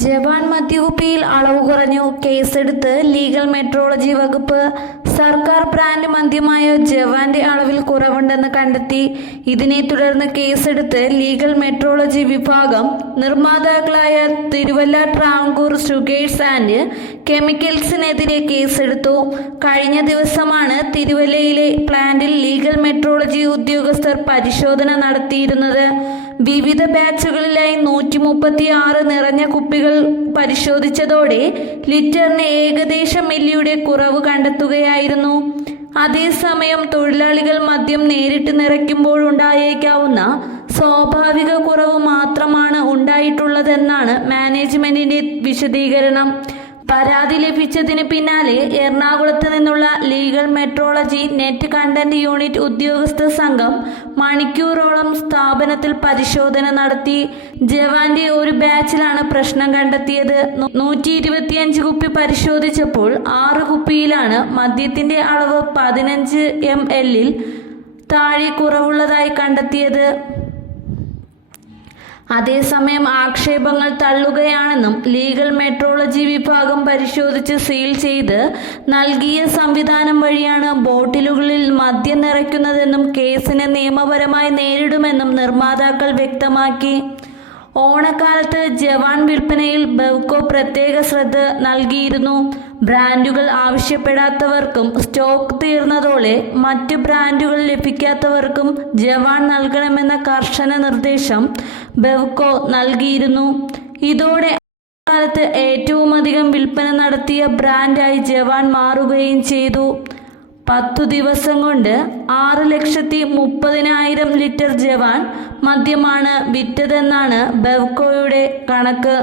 ജവാൻ മദ്യകുപ്പിയിൽ അളവ് കുറഞ്ഞു, കേസെടുത്ത് ലീഗൽ മെട്രോളജി വകുപ്പ്. സർക്കാർ ബ്രാൻഡ് മദ്യമായ ജവാന്റെ അളവിൽ കുറവുണ്ടെന്ന് കണ്ടെത്തി. ഇതിനെ തുടർന്ന് കേസെടുത്ത് ലീഗൽ മെട്രോളജി വിഭാഗം നിർമ്മാതാക്കളായ തിരുവല്ല ട്രാവൻകൂർ ഷുഗേഴ്സ് ആൻഡ് കെമിക്കൽസിനെതിരെ കേസെടുത്തു. കഴിഞ്ഞ ദിവസമാണ് തിരുവല്ലയിലെ പ്ലാന്റിൽ ലീഗൽ മെട്രോളജി ഉദ്യോഗസ്ഥർ പരിശോധന നടത്തിയിരുന്നത്. വിവിധ ബാച്ചുകളിലായി 136 നിറഞ്ഞ കുപ്പികൾ പരിശോധിച്ചതോടെ ലിറ്ററിന് ഏകദേശം മില്ലിയുടെ കുറവ് കണ്ടെത്തുകയായിരുന്നു. അതേസമയം തൊഴിലാളികൾ മദ്യം നേരിട്ട് നിറയ്ക്കുമ്പോഴുണ്ടായേക്കാവുന്ന സ്വാഭാവിക കുറവ് മാത്രമാണ് ഉണ്ടായിട്ടുള്ളതെന്നാണ് മാനേജ്മെന്റിന്റെ വിശദീകരണം. പരാതി ലഭിച്ചതിന് പിന്നാലെ എറണാകുളത്ത് നിന്നുള്ള legal metrology net content unit ഉദ്യോഗസ്ഥ സംഘം മണിക്കൂറോളം സ്ഥാപനത്തിൽ പരിശോധന നടത്തി. ജവാന്റെ ഒരു ബാച്ചിലാണ് പ്രശ്നം കണ്ടെത്തിയത്. 125 കുപ്പി പരിശോധിച്ചപ്പോൾ 6 കുപ്പിയിലാണ് മദ്യത്തിന്റെ അളവ് 15 ml താഴെ കുറവുള്ളതായി കണ്ടെത്തിയത്. അതേസമയം ആക്ഷേപങ്ങൾ തള്ളുകയാണെന്നും ലീഗൽ മെട്രോളജി വിഭാഗം പരിശോധിച്ച് സീൽ ചെയ്ത് നൽകിയ സംവിധാനം വഴിയാണ് ബോട്ടിലുകളിൽ മദ്യം നിറയ്ക്കുന്നതെന്നും കേസിനെ നിയമപരമായി നേരിടുമെന്നും നിർമ്മാതാക്കൾ വ്യക്തമാക്കി. ഓണക്കാലത്ത് ജവാൻ വിൽപ്പനയിൽ ബെവ്കോ പ്രത്യേക ശ്രദ്ധ നൽകിയിരുന്നു. ബ്രാൻഡുകൾ ആവശ്യപ്പെടാത്തവർക്കും സ്റ്റോക്ക് തീർന്നതോടെ മറ്റ് ബ്രാൻഡുകൾ ലഭിക്കാത്തവർക്കും ജവാൻ നൽകണമെന്ന കർശന നിർദ്ദേശം ബെവ്കോ നൽകിയിരുന്നു. ഇതോടെ കാലത്ത് ഏറ്റവുമധികം വിൽപ്പന നടത്തിയ ബ്രാൻഡായി ജവാൻ മാറുകയും ചെയ്തു. 10 ദിവസം കൊണ്ട് 6,30,000 ലിറ്റർ ജവാൻ മദ്യമാണ് വിറ്റതെന്നാണ് ബെവ്കോയുടെ കണക്ക്.